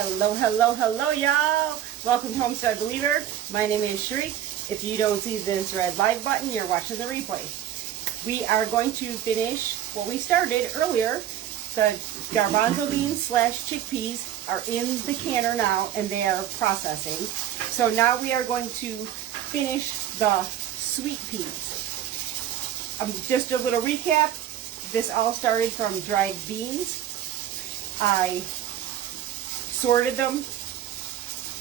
Hello, hello, hello, y'all. Welcome to Homestead Believer. My name is Shariq. If you don't see this red live button, you're watching the replay. We are going to finish what we started earlier. The garbanzo beans / chickpeas are in the canner now, and they are processing. So now we are going to finish the sweet peas. Just a little recap. This all started from dried beans. I sorted them,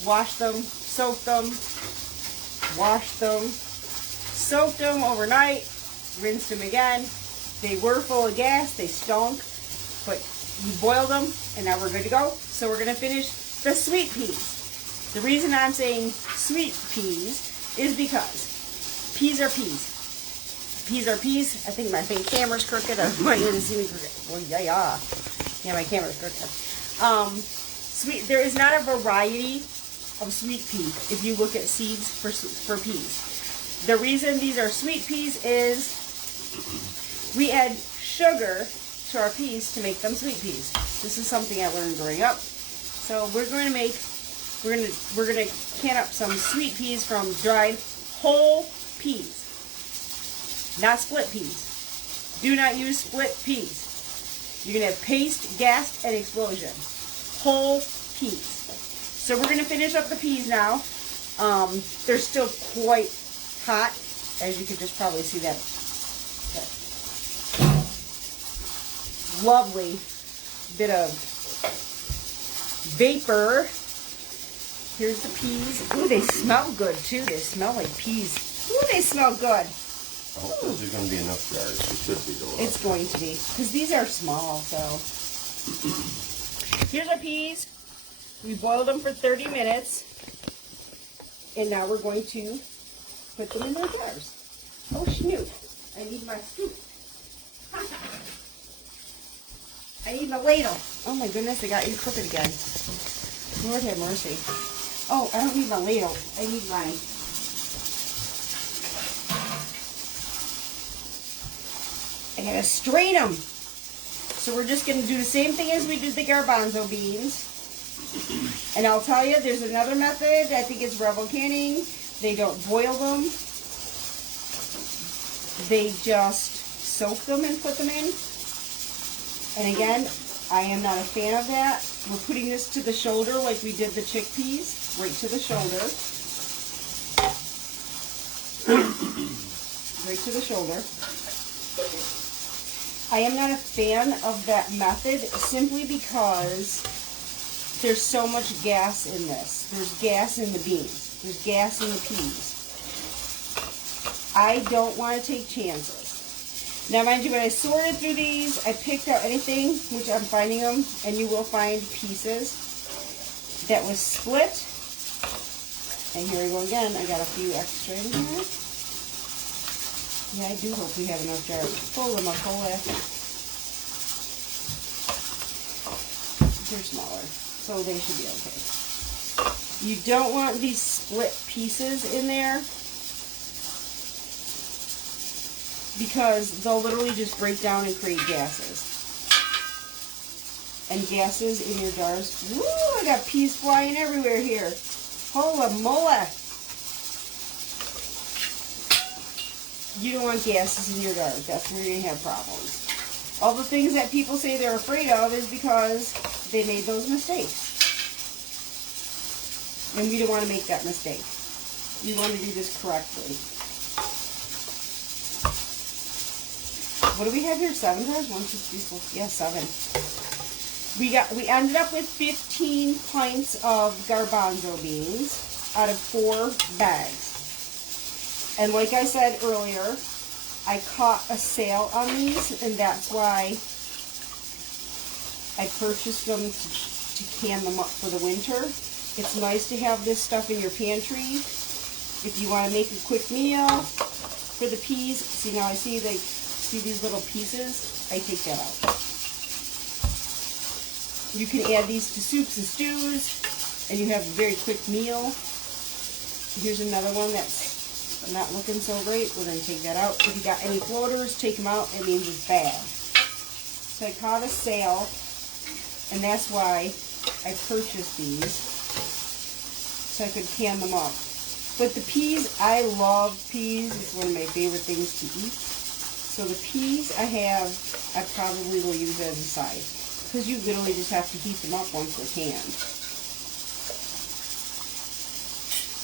washed them, soaked them, washed them, soaked them overnight, rinsed them again. They were full of gas, they stunk, but we boiled them, and now we're good to go. So we're going to finish the sweet peas. The reason I'm saying sweet peas is because peas are peas. Peas are peas. I think my camera's crooked. I want you to see me crooked. Well, yeah, my camera's crooked. There is not a variety of sweet pea if you look at seeds for peas. The reason these are sweet peas is we add sugar to our peas to make them sweet peas. This is something I learned growing up. So we're going to can up some sweet peas from dried whole peas. Not split peas. Do not use split peas. You're going to have paste, gas, and explosion. Whole peas. So we're going to finish up the peas now. They're still quite hot, as you can just probably see that. Lovely bit of vapor. Here's the peas. Ooh, they smell good too. They smell like peas. Ooh, they smell good. I hope those are going to be enough jars. It should be though. It's going to be, because these are small, so. Here's our peas. We boiled them for 30 minutes. And now we're going to put them in their jars. Oh, snoot. I need my scoop. I need my ladle. Oh my goodness, I got you crooked again. Lord have mercy. Oh, I don't need my ladle. I need mine. I gotta strain them. So we're just gonna do the same thing as we did the garbanzo beans. And I'll tell you, there's another method. I think it's Rebel Canning. They don't boil them. They just soak them and put them in. And again, I am not a fan of that. We're putting this to the shoulder like we did the chickpeas. Right to the shoulder. Right to the shoulder. I am not a fan of that method simply because there's so much gas in this. There's gas in the beans. There's gas in the peas. I don't want to take chances. Now, mind you, when I sorted through these, I picked out anything, which I'm finding them, and you will find pieces that was split. And here we go again. I got a few extra in here. Yeah, I do hope we have enough jars full of them whole after. They're smaller, so they should be okay. You don't want these split pieces in there because they'll literally just break down and create gases. And gases in your jars. Woo! I got peas flying everywhere here. Holy moly! You don't want gases in your jars. That's where you're going to have problems. All the things that people say they're afraid of is because they made those mistakes. And we don't want to make that mistake. We want to do this correctly. What do we have here? 7 jars? 1, 2, 3, 4. Yeah, 7. We ended up with 15 pints of garbanzo beans out of 4 bags. And like I said earlier, I caught a sale on these, and that's why I purchased them to can them up for the winter. It's nice to have this stuff in your pantry if you want to make a quick meal for the peas. See, now I see these little pieces? I take that out. You can add these to soups and stews, and you have a very quick meal. Here's another one that's not looking so great. We're going to take that out. If you got any floaters, take them out. It means it's bad. So I caught a sale, and that's why I purchased these so I could can them up. But the peas, I love peas. It's one of my favorite things to eat. So the peas I probably will use as a side. Because you literally just have to heat them up once they're canned.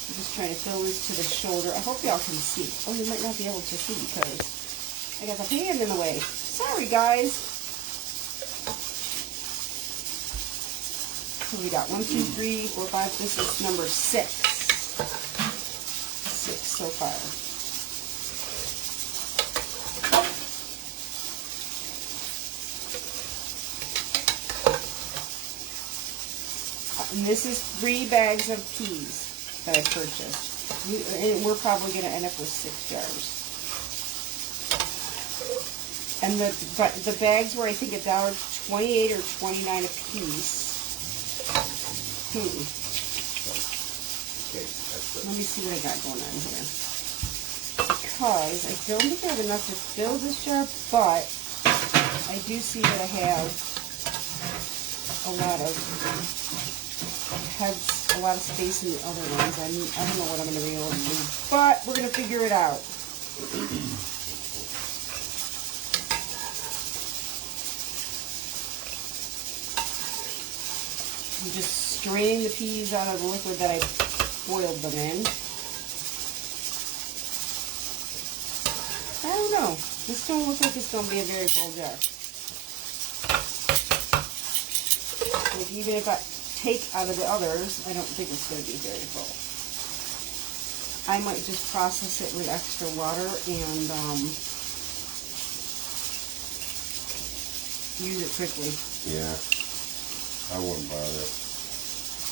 I'm just trying to fill this to the shoulder. I hope y'all can see. Oh, you might not be able to see because I got the pan in the way. Sorry, guys. So we got 1, 2, 3, 4, 5. This is number 6. 6 so far. And this is 3 bags of peas that I purchased. And we're probably going to end up with 6 jars. And the bags were, I think, $1.28 or $1.29 a piece. Let me see what I got going on here. Because I don't think I have enough to fill this jar, but I do see that I have a lot of space in the other ones. I don't know what I'm going to be able to do, but we're going to figure it out. I'm just straining the peas out of the liquid that I boiled them in. I don't know. This don't look like it's going to be a very full jar. Like even if I take out of the others, I don't think it's going to be very full. I might just process it with extra water and use it quickly. Yeah, I wouldn't bother.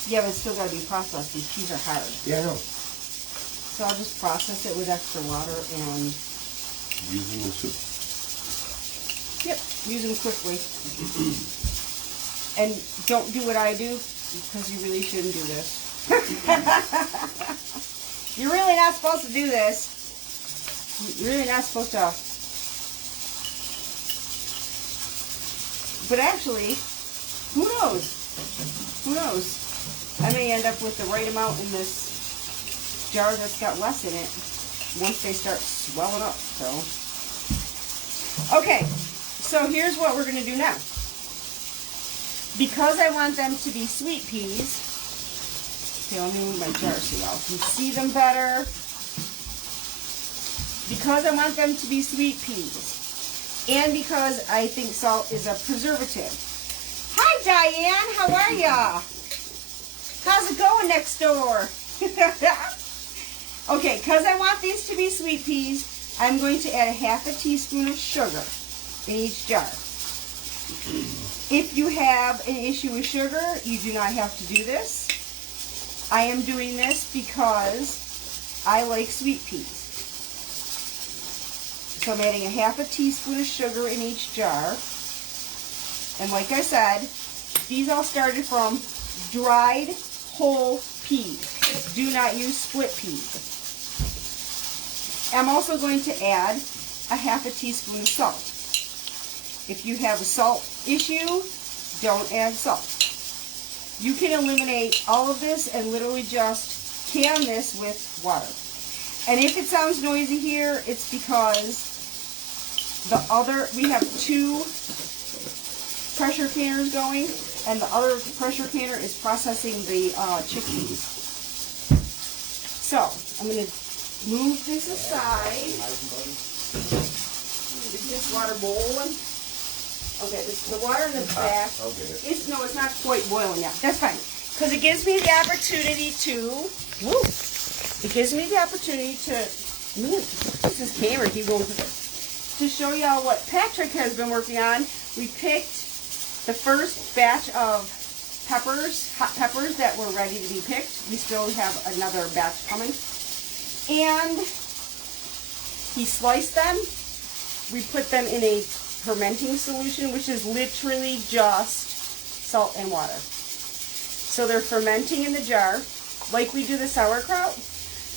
Yeah, but it's still got to be processed. These peas are hard. Yeah, I know. So I'll just process it with extra water and... Use them in soup. Yep, use them quickly. And don't do what I do, because you really shouldn't do this. You're really not supposed to do this. You're really not supposed to. But actually, who knows? Who knows? I may end up with the right amount in this jar that's got less in it once they start swelling up. So, okay, so here's what we're going to do now. Because I want them to be sweet peas, okay, let me move my jar so y'all can see them better. Because I want them to be sweet peas, and because I think salt is a preservative. Hi, Diane, how are ya? How's it going next door? Okay, because I want these to be sweet peas, I'm going to add 1/2 teaspoon of sugar in each jar. If you have an issue with sugar, you do not have to do this. I am doing this because I like sweet peas. So I'm adding 1/2 teaspoon of sugar in each jar. And like I said, these all started from dried whole peas. Do not use split peas. I'm also going to add 1/2 teaspoon of salt. If you have a salt issue, don't add salt. You can eliminate all of this and literally just can this with water. And if it sounds noisy here, it's because we have 2 pressure canners going, and the other pressure canner is processing the chickpeas. So, I'm going to move this aside. Is this water boiling? Okay, the water in the back, it's not quite boiling yet. That's fine, because it gives me the opportunity to, this camera keep going, to show y'all what Patrick has been working on. We picked the first batch of peppers, hot peppers that were ready to be picked. We still have another batch coming. And he sliced them. We put them in a fermenting solution, which is literally just salt and water. So they're fermenting in the jar, like we do the sauerkraut.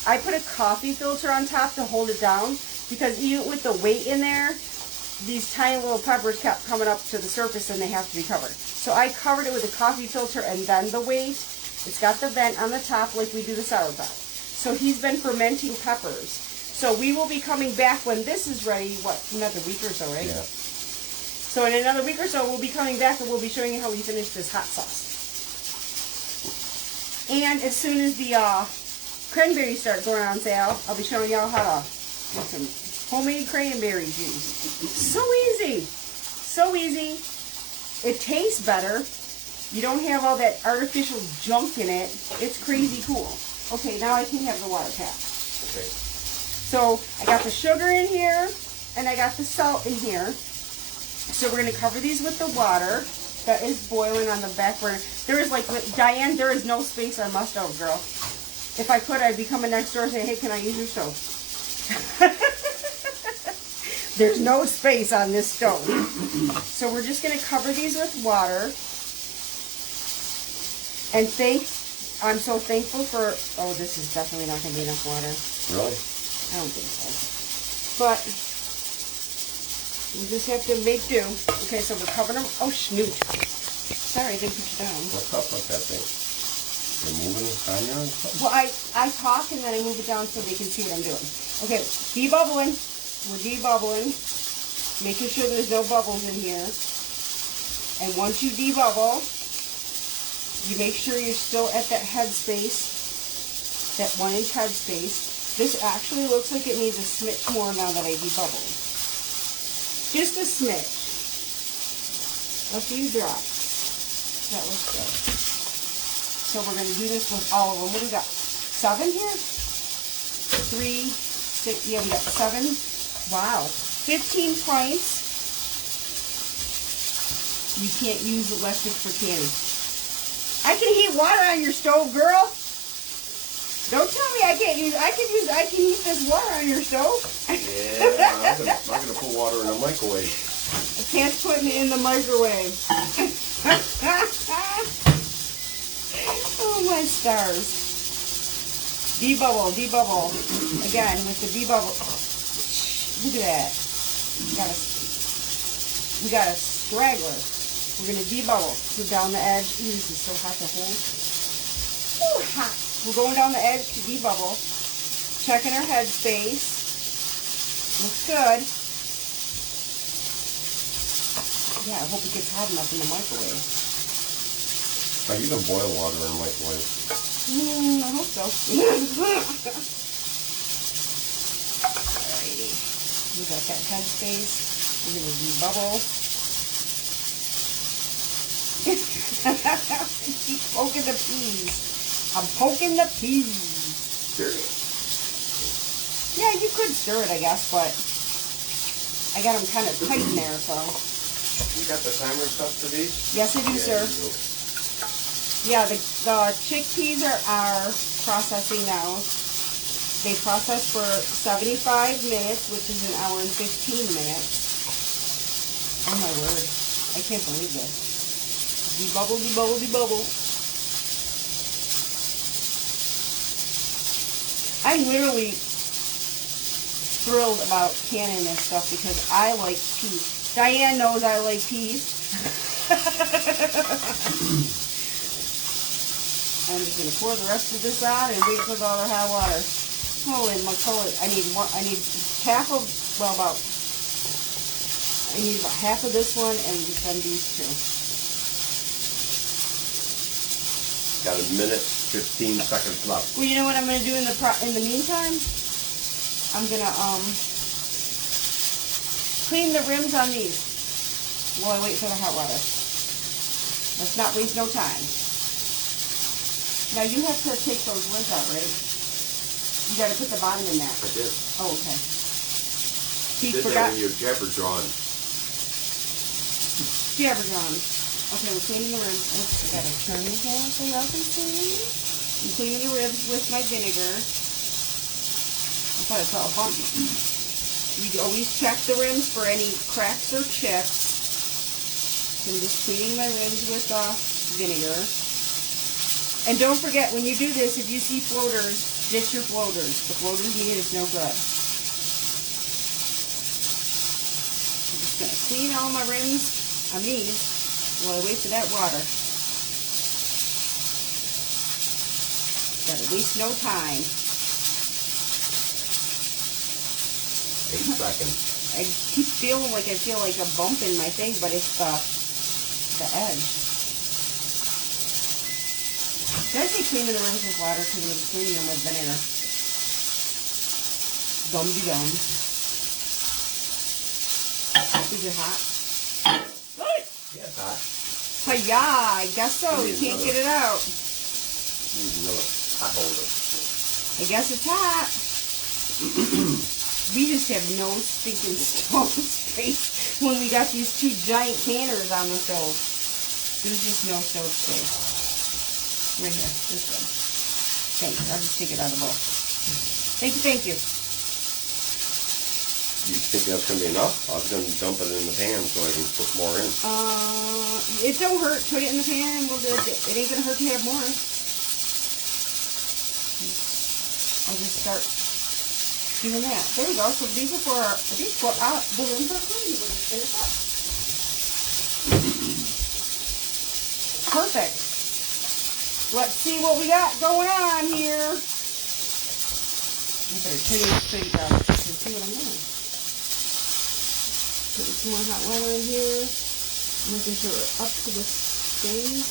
I put a coffee filter on top to hold it down, because even with the weight in there, these tiny little peppers kept coming up to the surface and they have to be covered. So I covered it with a coffee filter and then the weight. It's got the vent on the top like we do the sauerkraut. So he's been fermenting peppers. So we will be coming back when this is ready, what, another week or so, right? Yeah. So in another week or so, we'll be coming back and we'll be showing you how we finish this hot sauce. And as soon as the cranberries start going on sale, I'll be showing y'all how to make some homemade cranberry juice. So easy. So easy. It tastes better. You don't have all that artificial junk in it. It's crazy cool. Okay, now I can have the water tap. Okay. So I got the sugar in here and I got the salt in here. So we're going to cover these with the water that is boiling on the back burner. There is like, Diane, there is no space on my stove, girl. If I could, I'd be coming next door and saying, hey, can I use your stove? There's no space on this stove. So we're just going to cover these with water. And I'm so thankful for, oh, this is definitely not going to be enough water. Really? I don't think so. But we just have to make do. Okay, so we're covering them. Oh, schnoot. Sorry, I didn't put you down. What's up with that thing? You're moving it on your own? Well, I talk and then I move it down so they can see what I'm doing. Okay, debubbling. We're debubbling. Making sure there's no bubbles in here. And once you debubble, you make sure you're still at that head space, that 1 inch head space. This actually looks like it needs a smidge more now that I debubbled. Just a smidge. A few drops. That looks good. So we're going to do this with all of them. What do we got? 7 here? 3, 6, yeah, we got 7. Wow. 15 pints. You can't use electric for canning. I can heat water on your stove, girl. Don't tell me I can't use. I can heat this water on your stove. Yeah, I'm not gonna put water in the microwave. I can't put it in the microwave. Oh my stars! Debubble, debubble. Again with the debubble. Look at that. We got a straggler. We're gonna debubble. Go down the edge. Ooh, this is so hot to hold. Ooh, hot. We're going down the edge to debubble. Checking our head space. Looks good. Yeah, I hope it gets hot enough in the microwave. Oh, you can boil water in the microwave. I hope so. Alrighty. We got that head space. We're gonna debubble. Keep poking the peas. I'm poking the peas. Serious? Yeah, you could stir it, I guess, but I got them kind of tight in there, so. You got the timer stuff for these? Yes, I do, sir. Yeah, the chickpeas are processing now. They process for 75 minutes, which is an hour and 15 minutes. Oh my word. I can't believe this. Debubble, debubble, debubble. I'm literally thrilled about canning this stuff because I like peas. Diane knows I like peas. I'm just gonna pour the rest of this on and wait for the other hot water. Holy moly! I need half of about this one and then these two. Got a minute, 15 seconds left. Well, you know what I'm gonna do in the meantime? I'm gonna clean the rims on these while I wait for the hot water. Let's not waste no time. Now you have to take those lids out, right? You got to put the bottom in that. I did. Oh, okay. You did that when you're jabber drawing. Jabber drawing. Okay, we're cleaning the ribs. Oops, I got to turn this down so y'all can see. I'm cleaning the ribs with my vinegar. I thought I saw a bump. You always check the rims for any cracks or chips. So I'm just cleaning my rims with vinegar. And don't forget, when you do this, if you see floaters, ditch your floaters. The floaters mean it's no good. Just clean all my rims on these while I wait for that water. Gotta waste no time. 8 seconds. I keep feeling like I feel like a bump in my thing, but it's the edge. Did I say cleaning the rims with water because we're cleaning them with vinegar? Dum-de-dum. Is it hot? What? Yeah, it's hot. Hi-ya, I guess so. You can't get it out. Need another hot holder. I guess it's hot. We just have no stinking stove space when we got these 2 giant canners on the stove. There's just no stove space. Right here, this one. Thanks, I'll just take it out of the bowl. Thank you, thank you. You think that's going to be enough? I was going to dump it in the pan so I can put more in. It don't hurt. Put it in the pan and we'll do it. It ain't going to hurt to have more. I'll just start doing that. There we go. So these are for our, the rims are clean. We'll just finish up. Perfect. Let's see what we got going on here. I better turn this straight up and see what I'm doing. Putting some more hot water in here. Making sure we're up to the space.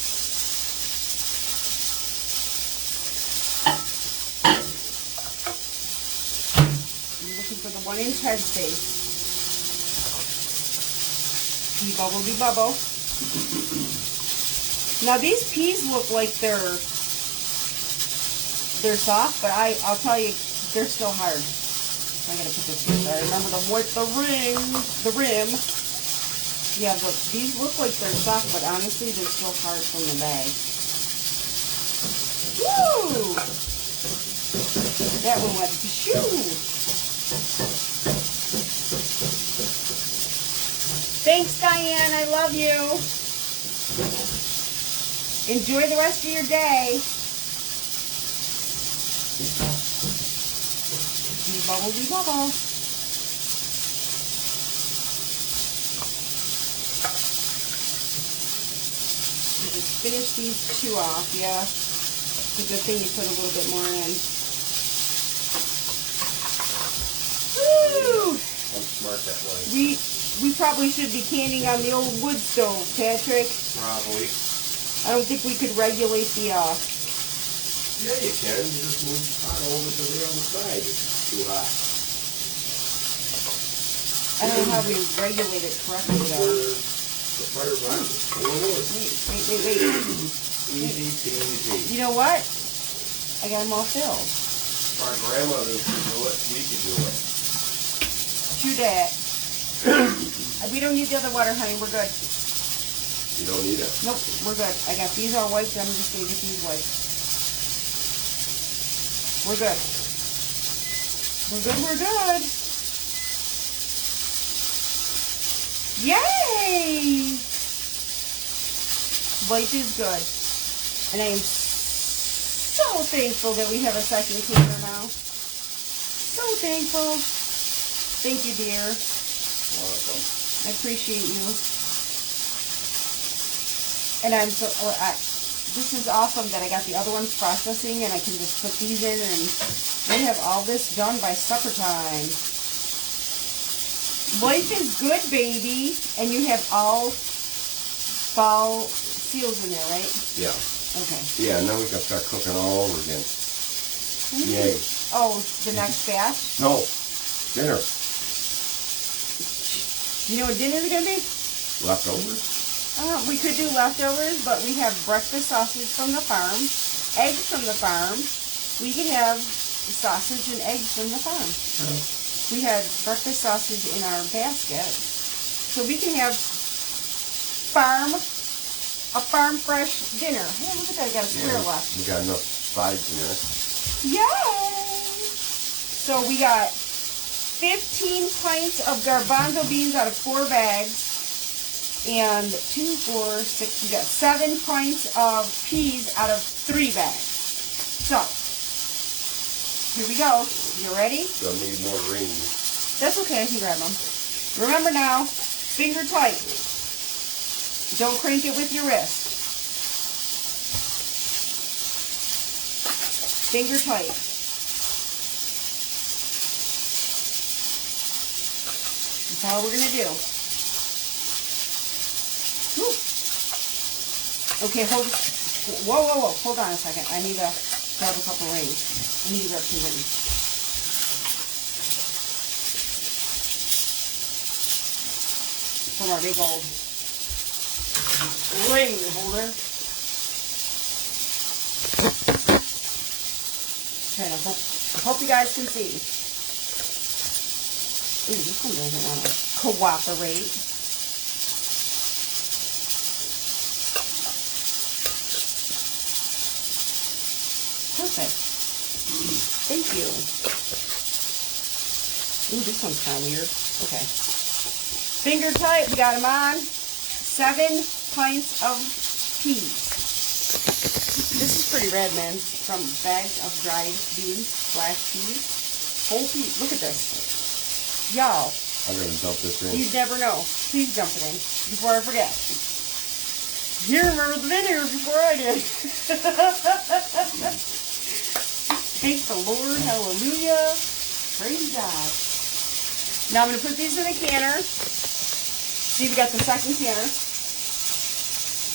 I'm looking for the 1-inch head space. De-bubble, de-bubble. Now these peas look like they're soft, but I'll tell you, they're still hard. I gotta put this in there. Remember the rim. Yeah, but these look like they're soft, but honestly, they're still hard from the bag. Woo! That one went shoo! Thanks, Diane. I love you. Enjoy the rest of your day. De-bubble, de-bubble. Just finish these 2 off, yeah. It's a good thing you put a little bit more in. Woo! I'm smart that way. We probably should be canning on the old wood stove, Patrick. Probably. I don't think we could regulate the, Yeah, you can. You just move the pot over to the other side. It's too hot. I don't know how we regulate it correctly, though. The fire rises. Wait. Easy peasy. You know what? I got them all filled. If our grandmothers could do it, we could do it. True that. We don't need the other water, honey. We're good. You don't need it. Nope, we're good. I got these all wiped. I'm just going to get these wiped. We're good. We're good. Yay! Life is good. And I am so thankful that we have a second canner now. So thankful. Thank you, dear. Welcome. I appreciate you. And I'm so, this is awesome that I got the other ones processing and I can just put these in and we have all this done by supper time. Life is good, baby. And you have all fall seals in there, right? Yeah. Okay. Yeah, now we can start cooking all over again. Yay. Oh, the next batch? No. Dinner. You know what dinner's going to be? Leftovers? We could do leftovers, but we have breakfast sausage from the farm, eggs from the farm. We could have sausage and eggs from the farm. We had breakfast sausage in our basket. So we can have a farm fresh dinner. Hey, look at that, I got a square left. We got enough sides in there. Yay! So we got 15 pints of garbanzo beans out of 4 bags. And 2, 4, 6, we got 7 pints of peas out of 3 bags. So, here we go. You ready? Gonna need more greens. That's okay, I can grab them. Remember now, Finger tight. Don't crank it with your wrist. Finger tight. That's all we're going to do. Whew. Okay, whoa. Hold on a second. I need to grab a couple rings. I need to grab some rings. From our big old ring holder. Trying to hope you guys can see. Ooh, this one doesn't want to cooperate. Perfect. Thank you. Ooh, this one's kind of weird. Okay. Finger tight, we got them on. 7 pints of peas. This is pretty red, man. From bags of dried beans, peas. Whole peas. Look at this. Y'all. I'm going to dump this in. You never know. Please dump it in before I forget. You remember the video before I did. Thank the Lord. Hallelujah. Praise God. Now I'm going to put these in a canner. See, we got the second canner.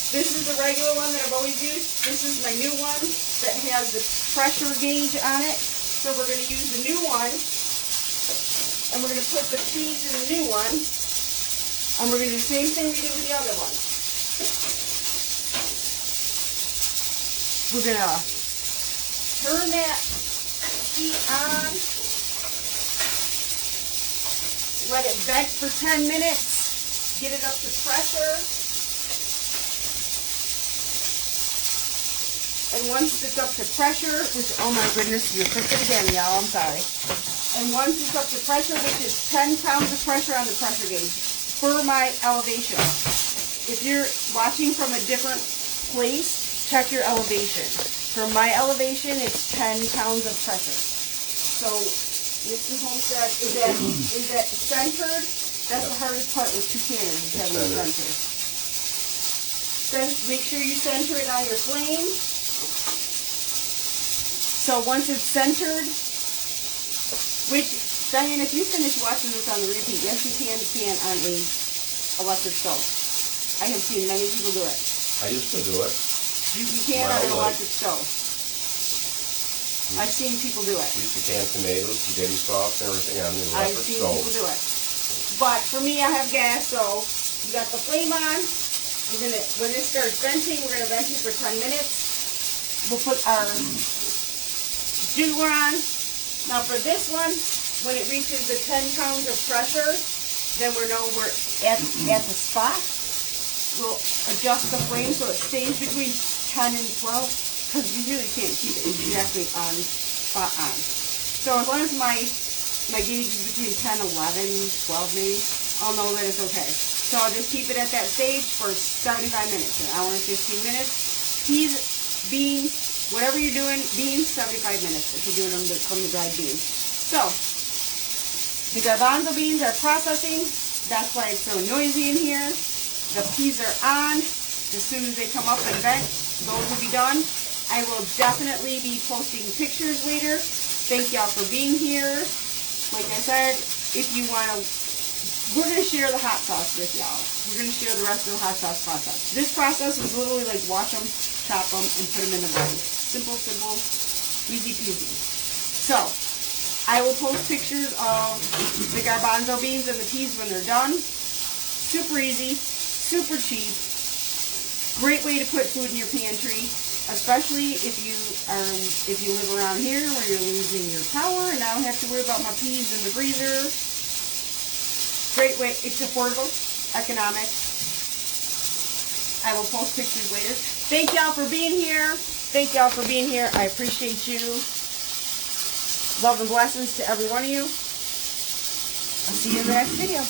This is the regular one that I've always used. This is my new one that has the pressure gauge on it. So we're going to use the new one. And we're going to put the peas in the new one. And we're going to do the same thing we did with the other one. We're going to turn that heat on. Let it vent for 10 minutes. Get it up to pressure. And once it's up to pressure, which, oh my goodness, you flipped it again, y'all, I'm sorry. And once it's up to pressure, which is 10 pounds of pressure on the pressure gauge for my elevation. If you're watching from a different place, check your elevation. For my elevation, it's 10 pounds of pressure. So, Mr. Homestead, is that centered? That's the hardest part with 2 cannons, is having it centered. Make sure you center it on your flame. So once it's centered, which, Diane, if you finish watching this on the repeat, yes, you can on a electric stove. I have seen many people do it. I used to do it. You can on an electric stove. I've seen people do it. We used to can tomatoes, spaghetti sauce, and everything on the electric I've seen stove. people do it. But for me, I have gas, so you got the flame on. When it starts venting, we're gonna vent it for 10 minutes. We'll put our dew on. Now for this one, when it reaches the 10 pounds of pressure, then we know we're at the spot. We'll adjust the flame so it stays between 10 and 12, because you really can't keep it exactly on spot on. So as long as my gauge is between 10, 11, 12 maybe, I'll know that it's okay. So I'll just keep it at that stage for 75 minutes, an hour and 15 minutes. Peas, beans, whatever you're doing, beans, 75 minutes if you're doing them from the dried beans. So, the garbanzo beans are processing. That's why it's so noisy in here. The peas are on. As soon as they come up and vent, those will be done. I will definitely be posting pictures later. Thank y'all for being here. Like I said, if you want to, we're going to share the hot sauce with y'all. We're going to share the rest of the hot sauce process. This process is literally like wash them, chop them, and put them in the bowl. Simple, easy peasy. So, I will post pictures of the garbanzo beans and the peas when they're done. Super easy, super cheap. Great way to put food in your pantry. Especially if you live around here where you're losing your power and I don't have to worry about my peas in the freezer. Great way. It's affordable, economic. I will post pictures later. Thank y'all for being here. I appreciate you. Love and blessings to every one of you. I'll see you in the next video.